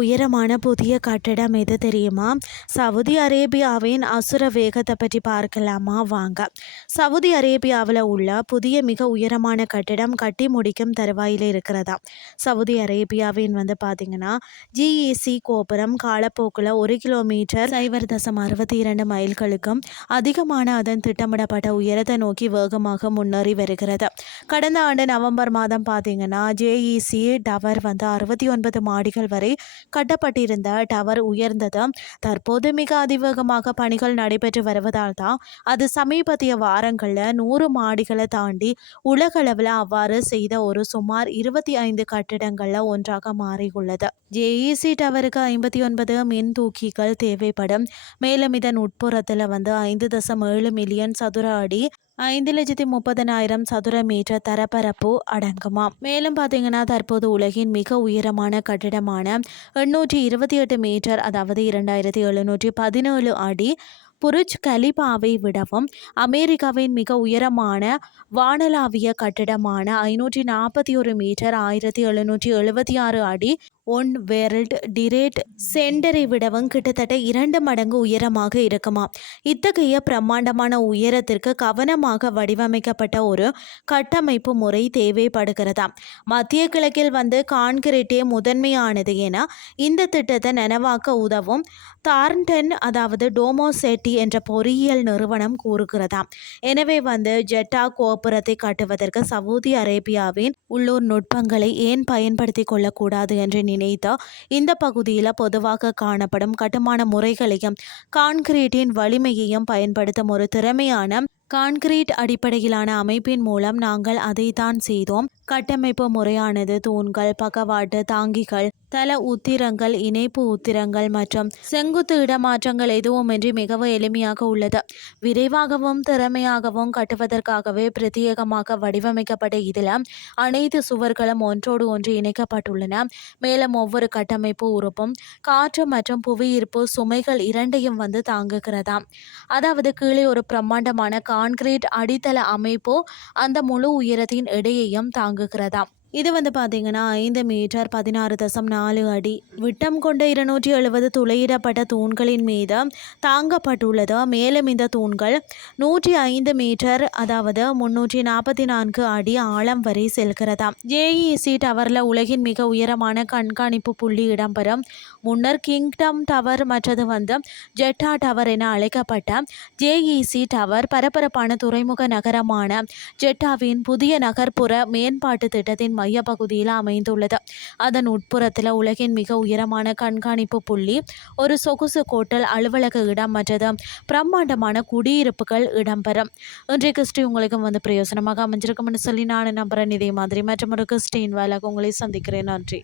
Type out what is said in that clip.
உயரமான புதிய கட்டடம் எது தெரியுமா? சவுதி அரேபியாவின் அசுர வேகத்தை பற்றி பார்க்கலாமா வாங்க. சவுதி அரேபியாவில் உள்ள புதிய மிக உயரமான கட்டிடம் கட்டி முடிக்கும் தருவாயில் இருக்கிறதா. சவுதி அரேபியாவின் பார்த்தீங்கன்னா ஜிஇசி கோபுரம் காலப்போக்கில் 1 கிலோமீட்டர் 0.62 மைல்களுக்கும் அதிகமான அதன் திட்டமிடப்பட்ட உயரத்தை நோக்கி வேகமாக முன்னேறி வருகிறது. கடந்த ஆண்டு நவம்பர் மாதம் பார்த்தீங்கன்னா ஜேஇசி டவர் 69 மாடிகள் வரை கட்டப்பட்டிருந்த டவர் உயர்ந்தது. தற்போது மிக அதிவேகமாக பணிகள் நடைபெற்று வருவதால் தான் அது சமீபத்திய வாரங்களில் 100 மாடிகளை தாண்டி உலகளவில் அவ்வாறு செய்த ஒரு சுமார் 25 கட்டிடங்களில் ஒன்றாக மாறியுள்ளது. ஜேஇசி டவருக்கு 59 மின் தூக்கிகள் தேவைப்படும். மேலும் இதன் உட்புறத்தில் 5.7 மில்லியன் சதுர அடி 5,30,000 சதுர மீட்டர் தரப்பரப்பு அடங்குமா. மேலும் பார்த்தீங்கன்னா தற்போது உலகின் மிக உயரமான கட்டிடமான 828 மீட்டர் அதாவது 2717 அடி புருஜ் கலிபாவை விடவும் அமெரிக்காவின் மிக உயரமான வானளாவிய கட்டிடமான 541 மீட்டர் 1776 அடி ஒன் வேர்ல்ட் டிரேட் சென்டரை விடவும் கிட்டத்தட்ட 2 மடங்கு உயரமாக இருக்குமா. இத்தகைய பிரம்மாண்டமான உயரத்திற்கு கவனமாக வடிவமைக்கப்பட்ட ஒரு கட்டமைப்பு முறை தேவைப்படுகிறதா. மத்திய கிழக்கில் கான்கிரீட்டே முதன்மையானது என இந்த திட்டத்தை நனவாக்க உதவும் தார்ன்டன் அதாவது டோமோசெட்டி என்ற பொறியியல் நிறுவனம் கூறுகிறதா. எனவே ஜெட்டா கோபுரத்தை கட்டுவதற்கு சவுதி அரேபியாவின் உள்ளூர் நுட்பங்களை ஏன் பயன்படுத்தி கொள்ளக்கூடாது என்று நினைத்த இந்த பகுதியில் பொதுவாக காணப்படும் கட்டுமான முறைகளையும் கான்கிரீட்டின் வலிமையையும் பயன்படுத்தும் ஒரு திறமையான கான்கிரீட் அடிப்படையிலான அமைப்பின் மூலம் நாங்கள் அதைத்தான் செய்தோம். கட்டமைப்பு முறையானது தூண்கள், பக்கவாட்டு தாங்கிகள், தள உத்திரங்கள், இணைப்பு உத்திரங்கள் மற்றும் செங்குத்து இடமாற்றங்கள் எதுவுமின்றி மிகவும் எளிமையாக உள்ளது. விரைவாகவும் திறமையாகவும் கட்டுவதற்காகவே பிரத்யேகமாக வடிவமைக்கப்பட்ட இதில் அனைத்து சுவர்களும் ஒன்றோடு ஒன்று இணைக்கப்பட்டுள்ளன. மேலும் ஒவ்வொரு கட்டமைப்பு உறுப்பும் காற்று மற்றும் புவியீர்ப்பு சுமைகள் இரண்டையும் தாங்குகிறதா. அதாவது கீழே ஒரு பிரம்மாண்டமான கான்கிரீட் அடித்தள அமைப்போ அந்த முழு உயரத்தின் எடையையும் தாங்குகிறதா. இது பார்த்தீங்கன்னா 5 மீட்டர் 16.4 அடி விட்டம் கொண்ட 270 துளையிடப்பட்ட தூண்களின் மீது தாங்கப்பட்டுள்ளது. மேலும் இந்த தூண்கள் 105 மீட்டர் அதாவது 344 அடி ஆழம் வரை செல்கிறதா. ஜேஇசி டவரில் உலகின் மிக உயரமான கண்காணிப்பு புள்ளி இடம்பெறும். முன்னர் கிங்டம் டவர் மற்றது ஜெட்டா டவர் என அழைக்கப்பட்ட ஜேஇசி டவர் பரபரப்பான துறைமுக நகரமான ஜெட்டாவின் புதிய நகர்ப்புற மேம்பாட்டு திட்டத்தின் மைய பகுதியில் அமைந்துள்ளது. அதன் உட்புறத்தில் உலகின் மிக உயரமான கண்காணிப்பு புள்ளி, ஒரு சொகுசு கோட்டல், அலுவலக இடம் மற்றது பிரம்மாண்டமான குடியிருப்புகள் இடம்பெறும். இன்றைய கிறிஸ்டி உங்களுக்கு பிரயோசனமாக அமைஞ்சிருக்கும்னு சொல்லி நான் நம்புறேன். இதே மாதிரி மற்றொரு கிறிஸ்டின் வேலைக்கு உங்களை சந்திக்கிறேன். நன்றி.